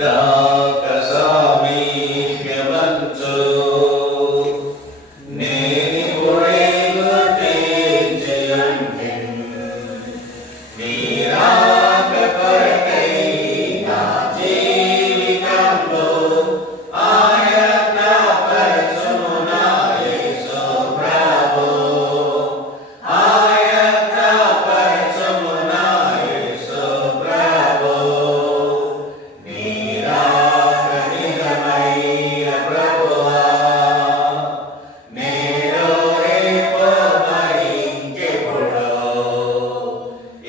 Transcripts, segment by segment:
రాక సామీప్యమంచు నేనిప్పుడే గుర్తించియుంటిన్. నీ రాక కొరకై నా జీవితంలో ఆయత్తపరచుము నా యేసు ప్రభు. ఆయత్తపరచుము నా యేసు ప్రభు. నీ రాక నిజమైన ప్రభువా, నేడు రేపు మరి ఇంకెప్పుడు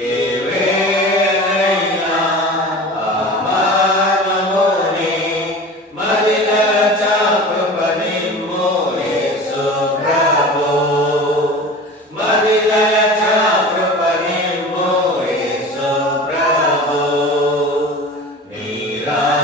ఏ వేళైనా ఆ మార్గముని మదిలచా కృపనిమ్ము యేసు ప్రభు. మదిలచా కృపనిమ్ము యేసు ప్రభు. నీ రాక